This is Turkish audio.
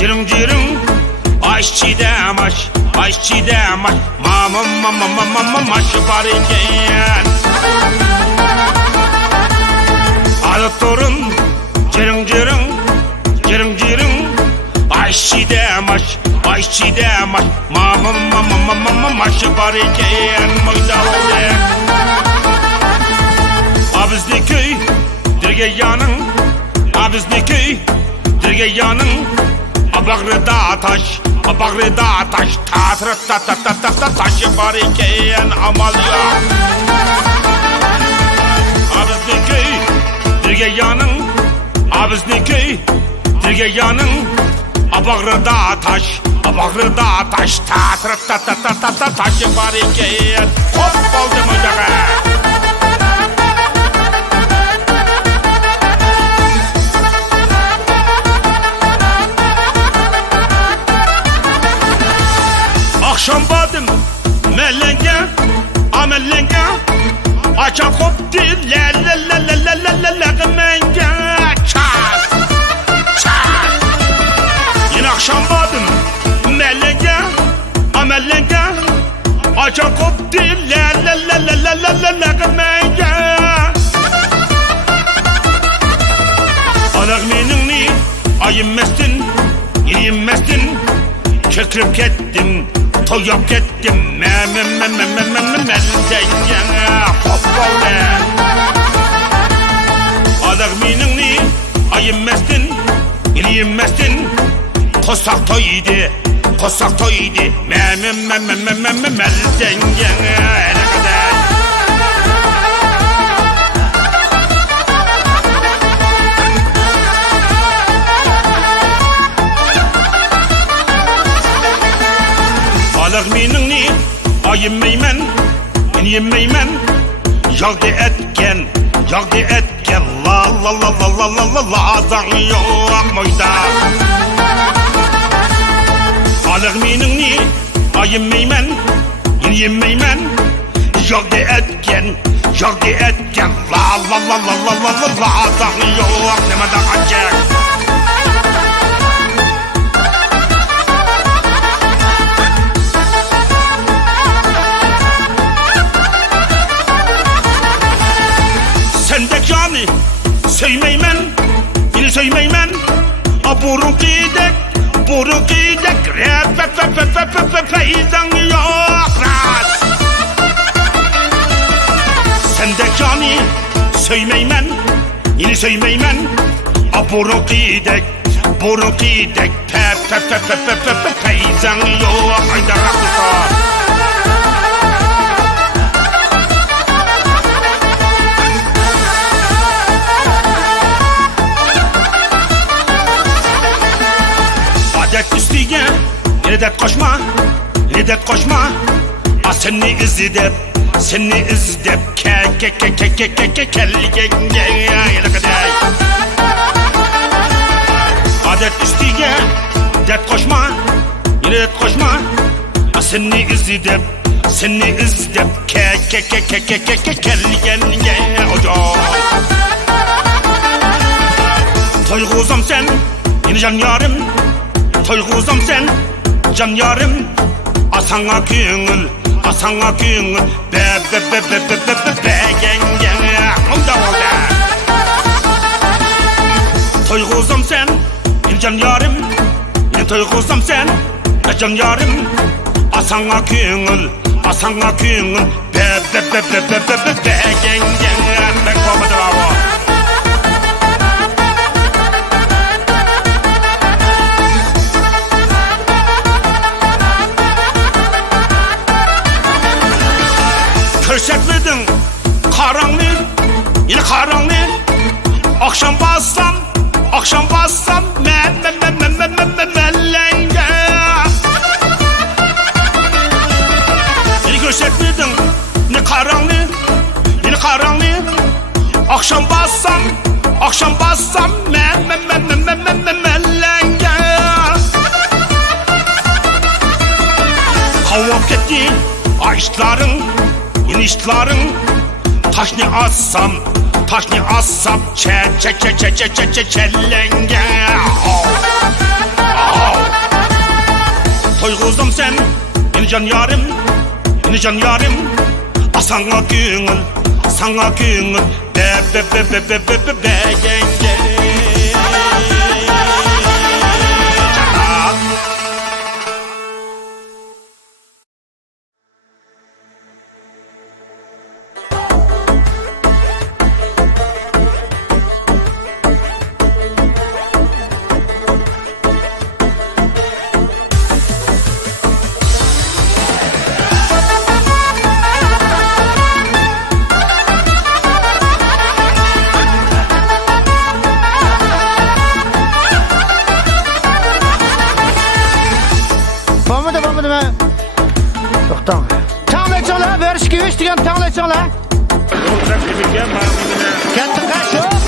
Cırın cırın aşçıdam aş, aşçıdam aş. Maşı var iken adı torun cırın cırın, cırın cırın aşçıdam aş, aşçıdam aş. Maşı var iken moyda oldu. Abizni köy dirge yanın, abizni köy dirge yanın. Bağrıda taş, bağrıda taş, taşı var iken amal yok. Abizni köy dirge yanın, abizni köy dirge yanın. Bağrıda taş, bağrıda taş, taşı var iken. Hop oldu mu dağa? Akşam badım mellenge, amellenge. Aça koptu la la la la la la la la menge. Çak, çak. Yine akşam badım mellenge, amellenge. Aça koptu la la la la la la la la menge. Alak menini ayınmestin, yiyinmestin. Çökürüp kettim, toyup kettim. Melteyken hop oldu. Adak menini ayınmestin, yiyinmestin. Kosak toydu, kosak toydu. Melteyken ele kadar. Alak menini ayınmayman, yemeyman. Yaldı etken, yaldı etken. La la la la la la la la azan yok moyda. Alak menini ayınmayman, yemeyman. Yaldı etken, yaldı etken. La la la la la la la la azan yok nemada acak. Sendek yani söymeymen, yine söymeymen. Burun gidek, burun gidek. Feyzan yok rast. Sendek yani söymeymen, yine söymeymen. Burun gidek, burun gidek. Feyzan yok ayda rastı. Üstüge nedet koşma, nedet koşma. Seni izledip, seni izledip. Adet üstüge nedet koşma, nedet koşma. Seni izledip, seni izledip. Toyguzam sen, yine can yarım. Toyguzam sen, can yarım. Asana küngül, asana küngül. Be genge, onda oldu. Toyguzam sen, can yarım. Toyguzam sen, can yarım. Asana küngül, asana küngül. Be genge. Ben komadım abi. Körsetmedin karanlık, yine karanlık. Akşam bassam, akşam bassam. Mellenge. Yine körsetmedin ne karanlık, yine karanlık. Akşam bassam, akşam bassam. Mellenge. Kavup gitti ağaçların, inişlerin. Taş ne assam, taş ne assam. Çellenge. Nican yarim, nican yarim. Sana güngül, sana güngül. Be yenge. Bo'lmadi men. To'xtang. Tanglachinglar, berish kerak degan tanglachinglar. Katta qash yo'q.